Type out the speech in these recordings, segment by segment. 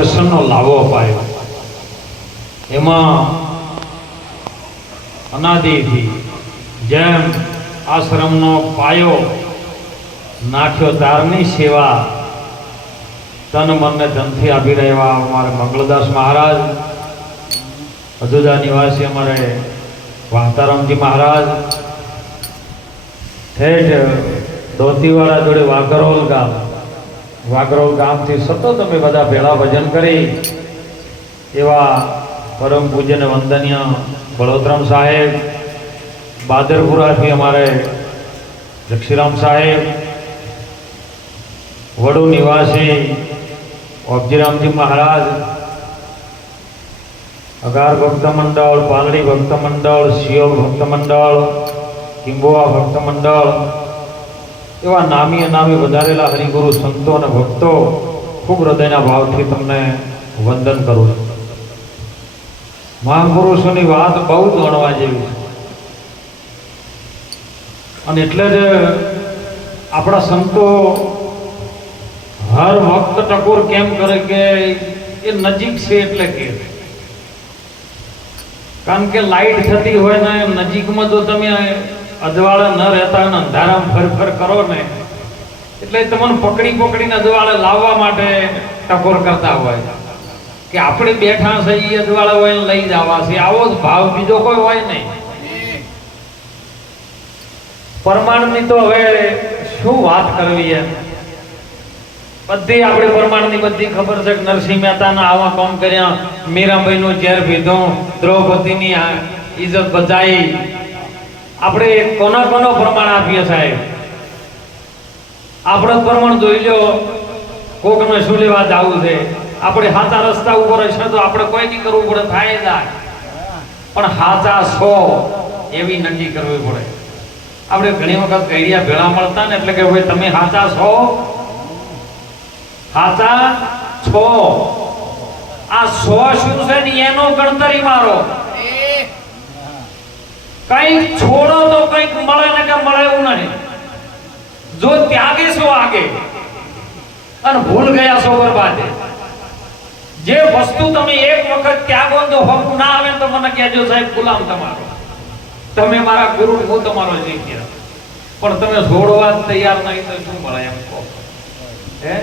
દર્શનનો લાવો અપાયો. એમાં અનાદિથી જેમ આશ્રમનો પાયો નાખ્યો તારની સેવા તન મનને ધનથી આપી રહ્યા અમારે મંગળદાસ મહારાજ, અજોદા નિવાસી અમારે વાહતારામજી મહારાજ, ઠેઠ દોતીવાડા જોડે વાઘરોલ ગામથી સતત અમે બધા ભેળા ભજન કરી એવા પરમ પૂજ્ય ને વંદનીય બળોતરામ સાહેબ, બાદરપુરાથી અમારે જક્ષીરામ સાહેબ, વડુ નિવાસી ઓબજીરામજી મહારાજ, અગાર ભક્ત મંડળ, પાલડી ભક્ત મંડળ, શિયોલ ભક્ત મંડળ, કિંબોવા ભક્ત મંડળ, એવા નામી અનામી વધારેલા હરિગુરુ સંતો અને ભક્તો, ખૂબ હૃદયના ભાવથી તમને વંદન કરું છું. મહાપુરુષોની વાત બહુ જાણવા જેવી છે અને એટલે જ આપણા સંતો હર વખત ટકોર કેમ કરે કે એ નજીક છે એટલે કે, કારણ કે લાઈટ થતી હોય ને નજીકમાં જો તમે અજવાળે ન રહેતા હોય ને અંધારામાં ફર કરો ને એટલે તમને પકડીને અજવાળે લાવવા માટે ટકોર કરતા હોય કે આપણે બેઠા છીએ અજવાળે હોય ને લઈ જવા છે. આવો જ ભાવ બીજો કોઈ હોય નહીં. પરમાણની તો હવે શું વાત કરવી એમ, બધી આપણે પરમાણની બધી ખબર છે કે નરસિંહ મહેતાના આવા કામ કર્યા, મીરાબાઈનું ઝેર પીધું, દ્રૌપદીની ઇજ્જત બચાવી. આપણે કોનો પ્રમાણ આપીએ સાહેબ? આપણે પ્રમાણ જોઈ લો, કોકને શું લેવા જવું છે, આપણે સાચા રસ્તા ઉપર હશે તો આપણે કોઈ નહીં કરવું પડે, થાય જાય, પણ સાચા 100 એવી નક્કી કરવી પડે. આપણે ઘણી વખત કઈડિયા ભેળા મળતા ને એટલે કે ભાઈ તમે સાચા 100, સાચા 6, આ 100 શું છે ને એનો ગણતરી મારો. કઈ છોડો તો કઈક મળે ને કે મળે એવું નહીં. જો ત્યાગે સો આગે અને ભૂલ ગયા સો બરબાદ. જે વસ્તુ તમે એક વખત ત્યાગો તો હક ના આવે તો મને કહેજો સાહેબ, ગુલામ તમારો, તમે મારા ગુરુ, હું તમારો શિષ્ય. પણ તમે છોડવા તૈયાર નહીં તો શું મળે એમ કહો? હે,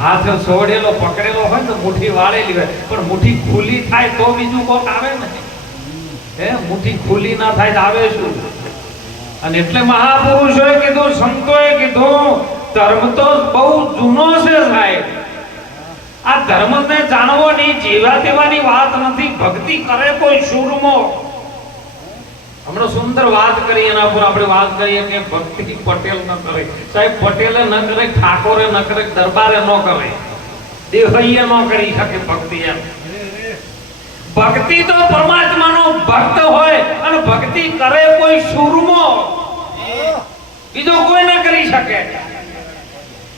હાથ છોડેલો પકડેલો હોય તો મુઠ્ઠી વાળેલી હોય, પણ મુઠ્ઠી ખુલ્લી થાય તો બીજું કોક આવે ને. હે, મુઠ્ઠી ખુલ્લી ના થાય તો આવે શું? અને એટલે મહાપુરુષોએ કીધું, સંતોએ કીધું, ધર્મ તો બહુ જૂનો છે સાહેબ. આ ધર્મને જાણવાની જેવા તેવાની વાત નથી. ભક્તિ કરે કોઈ શૂરમો. હમણાં સુંદર વાત કરી, એના પર આપણે વાત કરીએ કે ભક્તિ પટેલ ન કરે સાહેબ. પટેલે ન કરે, ઠાકોરે ન કરે, દરબારે ન કરે, દેવૈયા ન કરી શકે ભક્તિ. એમ ભક્તિ તો પરમાત્માનો ભક્ત હોય અને ભક્તિ કરે કોઈ શૂરમો, બીજો કોઈ ન કરી શકે.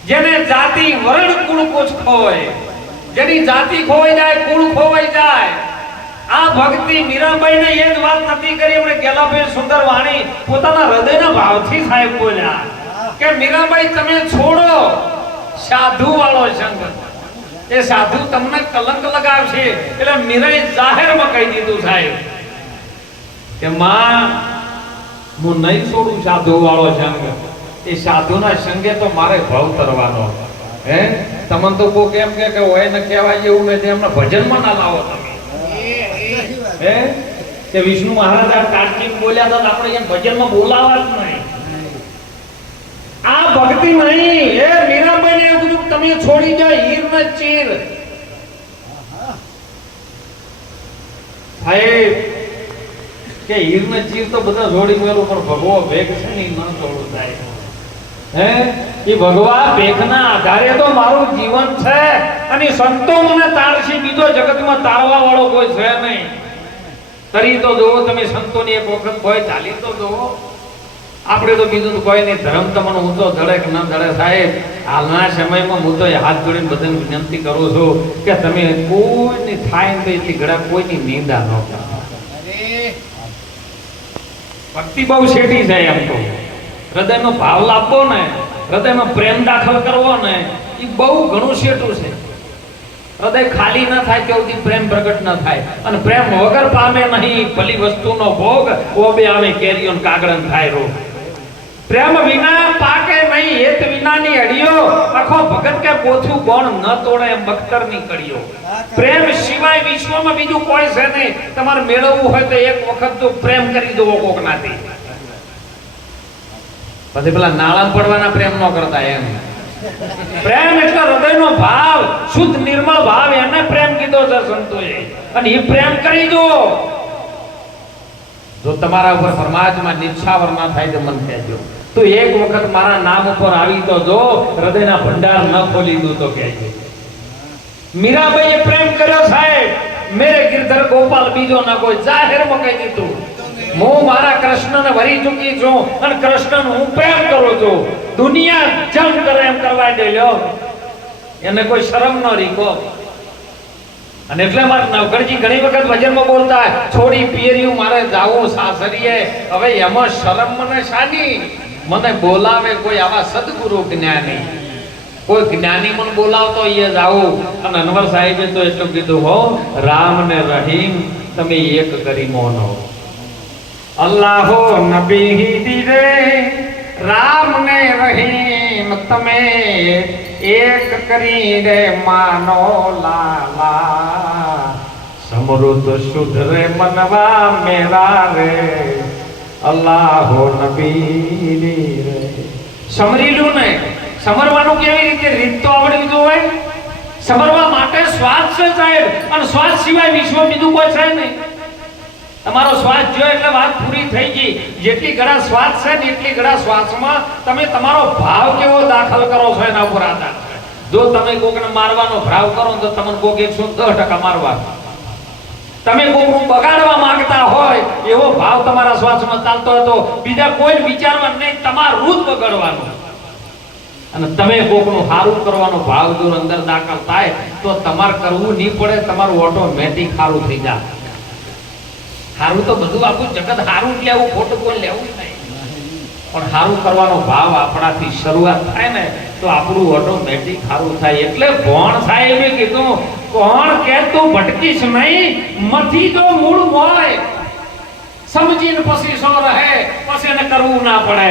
જેને જાતિ વર્ણ કુળ કુછ ખોય, જેની જાતિ ખોવાઈ જાય, કુળ ખોવાઈ જાય. આ ભક્તિ મીરાબાઈને એ જ વાત નથી કરી, આપણે ગેલાભાઈ સુંદર વાણી પોતાના હૃદયના ભાવથી સાહેબ બોલ્યા કે મીરાબાઈ તમે છોડો સાધુ વાળો સંગ, એ સાધુ તમને કલંક લગાવશે. એટલે મીરાએ જાહેરમાં કહી દીધું સાહેબ કે માં, હું નહીં છોડું સાધુ વાળો સંગ. એ સાધુના સંગે તો મારે ભાવ તરવાનો. હે, તમને તો કોઈ કેમ કે હોય ને કહેવાય એવું નથી, એમને ભજનમાં ના લાવો તમે. હે, કે વિષ્ણુ મહારાજ આ કાર્તિક બોલ્યા હતા, આપણે એમ ભજનમાં બોલાવા જ નહીં. આ ભક્તિ નહીં. એ મીરાબાઈને એવું કીધું, તમે છોડી જાય હીર ને ચીર. સાહેબ કે હીર ને ચીર તો બધા જોડી મેલું, પણ ભગવો ભેગ છે ને ન જોડું થાય. હે, એ ભગવા ભેગના આધારે તો મારું જીવન છે અને સંતો મને તારશે, બીજો જગતમાં તારવા વાળો કોઈ છે નહીં. કરી તો જોવો તમે સંતોની એક વખત કોઈ ચાલી તો જોવો. આપણે તો બીજું કોઈ નહીં. ધર્મ તમને ઊંચો ધડે કે ન ધડે સાહેબ, હાલના સમયમાં હું તો હાથ જોડીને બધાને વિનંતી કરું છું કે તમે કોઈની થાય તો એટલી ઘડા કોઈની નિંદા ન કરતા. ભક્તિ બહુ શેઠી છે. એમ તો હૃદયમાં ભાવ લાવવો ને, હૃદયમાં પ્રેમ દાખલ કરવો ને, એ બહુ ઘણું શેઠું છે. હૃદય ખાલી ન થાય ત્યાં સુધી પ્રેમ પ્રગટ ન થાય. અને પ્રેમ વગર પામે નહીં ભલી વસ્તુનો ભોગ, ઓબે આવે કેરીઓ કાગળન થાય રોગ. પ્રેમ વિના પાકે નહીં હેત વિનાની અડિયો, આખો ભગત કે પોથું કોણ ન તોડે એમ બખ્તરની કડીઓ. પ્રેમ સિવાય વિશ્વમાં બીજું કોઈ છે નહીં. તમારે મેળવવું હોય તો એક વખત તો પ્રેમ કરી દો કોકનાથી. પછી પેલા નાળા પડવાના પ્રેમ ન કરતા એમ. પ્રેમ એટલે હૃદયનો ભાવ, શુદ્ધ નિર્મળ ભાવ, એને પ્રેમ કીધો છે સંતોએ. અને એ પ્રેમ કરી દો. જો તમારા ઉપર પરમાત્મા નિચ્છાવર ના થાય તો મન કહેજો. તો એક વખત મારા નામ ઉપર આવી તો જો, હૃદયના ભંડાર ન ખોલી દઉં તો કહેજો. મીરાબાઈએ પ્રેમ કર્યો સાહેબ, મેરે ગિરધર ગોપાલ બીજો ના કોઈ, જાહેરમાં કહી દીધું હું મારા કૃષ્ણને વરી ચૂકી છું અને કૃષ્ણનો હું પ્રેમ કરું છું. દુનિયા જમ કરે એમ કરવા દે લ્યો, એને કોઈ શરમ ન રીકો. અને એટલે મારે નવકરજી ઘણી વખત વજનમાં બોલતા, છોડી પિયરિયું મારે જાવું સાસરીએ. હવે એમાં શરમ મને શાની? મને બોલાવે કોઈ આવા સદગુરુ જ્ઞાની, કોઈ જ્ઞાની મને બોલાવતો એ જાવું. અને અનવર સાહેબે તો એટલું કીધું, હો રામ ને રહીમ તમે એક કરી મોનો. અલ્લાહો નબી દીરે રામ ને રહીમ તમે એક કરી રે માનો લાલા. સમૃદ્ધ શુદ્ધ રે મનવા મેરા રે અલ્લાહો નબી રે. સમરીલું ને સમરવાનું કેવી રીતે? રીત તો આવડવી જોઈએ. સમરવા માટે શ્વાસ છે સાહેબ, અને શ્વાસ સિવાય વિશ્વ બીજું કોઈ છે નહીં. તમારો શ્વાસ જો એટલે વાત પૂરી થઈ ગઈ. જેટલી ઘડા શ્વાસ છે ને એટલી ઘડા શ્વાસમાં તમે તમારો ભાવ કેવો દાખલ કરો છો એના ઉપર આધાર છે. જો તમે કોકને મારવાનો ભાવ કરો તો તમને કોક 110% મારવા. તમે કોકનું બગાડવા માંગતા હોય એવો ભાવ તમારા શ્વાસમાં ચાલતો હોય તો બીજા કોઈ વિચારવા નહીં, તમારું જ બગાડવાનું. અને તમે કોકનું સારું કરવાનો ભાવ જો અંદર દાખલ થાય તો તમારે કરવું નહીં પડે, તમારું ઓટોમેટિક સારું થઈ જાય. સારું તો બધું આખું જગત સારું લેવું, ખોટું કોઈ લેવું નહીં. પણ સારું કરવાનો ભાવ આપણાથી શરૂઆત થાય ને તો આપણું ઓટોમેટિક સારું થાય. એટલે ભણ સાહેબે કીધું, કોણ કે તું ભટકીશ નહીં, મથી જો મૂળ હોય સમજીને પછી સો રહે, પછી એને કરવું ના પડે.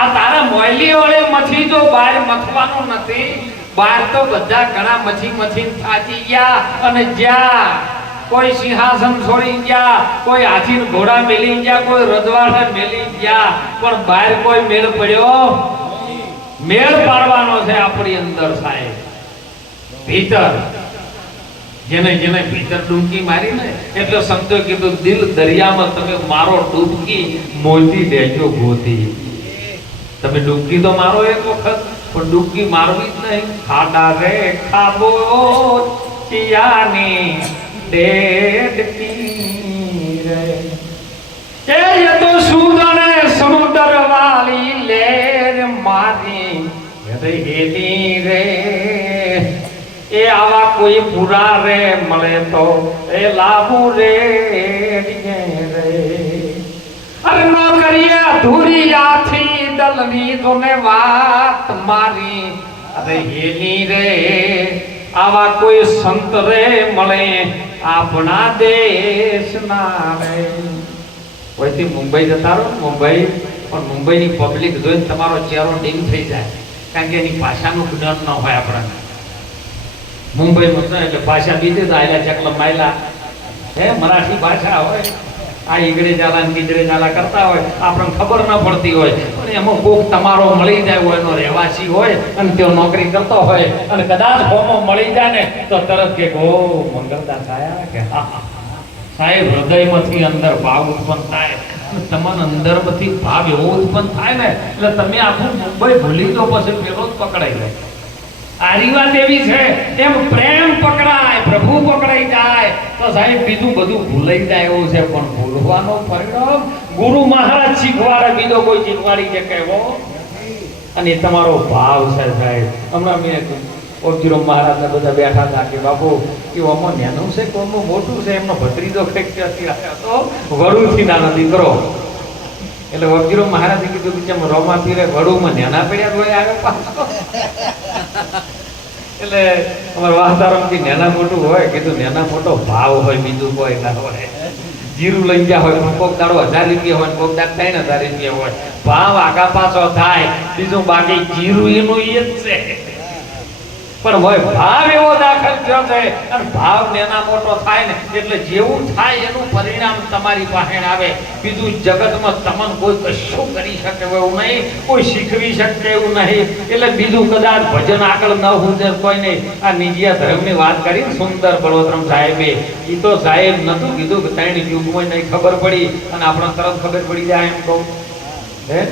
આ તારા મોયલી વડે મથી જો બહાર મથવાનું નથી. બહાર તો બધા ઘણા મથી થાચી ગયા અને જ્યાં કોઈ સિંહાસન છોડી ગયા, કોઈ હાથી ઘોડા મેલી ગયા, કોઈ રજવાડા મેલી ગયા, પણ બહાર કોઈ મેળ પડ્યો. મેળ પાડવાનો છે આપણી અંદર સાહેબ, ભીતર. જેને જેને ભીતર ડૂબકી મારી ને એટલે સંતો કીધું, દિલ દરિયામાં તમે મારો ડૂબકી, મોતી દેજો ગોતી. તમે ડૂબકી તો મારો એક વખત, પણ ડૂબકી મારવી જ નહીં. ખાડા રે ખાબો ચિયાની ડેડકી રે, એ તો સુદને સમુદ્ર વાલી લેર મારી રહેલી રે. એ આવા કોઈ પૂરા રે મળે તો એ લાભુ રે રે. અરે નો કરીએ અધૂરી આથી દલની તોને વાત મારી રહેલી રે. આવા કોઈ સંત રે મળે આપણા દેશના રે. કોઈથી મુંબઈ જતા રહો, મુંબઈ, પણ મુંબઈની પબ્લિક જોઈને તમારો ચહેરો ડીમ થઈ જાય, કારણ કે એની ભાષાનું જ્ઞાન ન હોય આપણને. મુંબઈમાં છે એટલે ભાષા બીજી તો આયલા ચકલા માયલા, હે મરાઠી ભાષા હોય, આ ઈગડે ચાલા ને તીજડે ચાલા કરતા હોય, આપણને ખબર ન પડતી હોય. પણ એમાં કોક તમારો મળી જાય હોય, એનો રહેવાસી હોય અને તેઓ નોકરી કરતો હોય અને કદાચ હોમો મળી જાય ને તો તરત કે ઓ મંગળદાસ આયા કે સાહેબ. હૃદયમાંથી અંદર ભાવ ઉત્પન્ન થાય, તમારા અંદરમાંથી ભાવ એવો ઉત્પન્ન થાય ને એટલે તમે આખું મુંબઈ ભૂલી તો પછી પેલો જ પકડાઈ જાય. આરી વાત એવી છે, એમ પ્રેમ પકડાય, પ્રભુ પકડાઈ જાય તો સાહેબ બીજું બધું ભૂલાઈ જાય એવું છે. પણ ભૂલવાનો પરિણામ ગુરુ મહારાજ શીખવાડે, બીજો કોઈ શીખવાડી શકે એવો. અને તમારો ભાવ છે સાહેબ. હમણાં મેં ઓજીરો મહારાજ ને બધા બેઠા હતા કે બાપુ કે આમાં નાનું છે કે આમાં મોટું છે. એમનો ભત્રીજો કંઈક તો વરુથી નાનો દીકરો. એટલે વગીરો મહારાજે કીધું કે જેમ રોમાથી રે વડુમાં નાના પડ્યા હોય આવે પાછો. એટલે અમાર વાતાવરણથી નાના મોટું હોય કીધું નાના મોટો ભાવ હોય બીજું કોઈ ના હોય જીરું લઈ ગયા હોય પણ કોક દાડો 1000 રૂપિયા હોય કોક દાડો 3000 રૂપિયા હોય ભાવ આગા પાછો થાય બીજું બાકી જીરું એનું ઈ જ છે પણ હોય ભાવ એવો દાખલ થયો છે અને ભાવ નાના મોટો થાય ને એટલે જેવું થાય એનું પરિણામ તમારી પાસે આવે બીજું જગતમાં તમને કોઈ કશું કરી શકે એવું નહીં કોઈ શીખવી શકે એવું નહીં એટલે બીજું કદાચ ભજન આગળ ન હોય કોઈ નહીં આ નિજિયા ધર્મની વાત કરી સુંદર બળવંતરામ સાહેબે ઈ તો સાહેબ નતું કીધું કે ત્રણ યુગમાં નહીં ખબર પડી અને આપણને તરત ખબર પડી જાય એમ કહું હે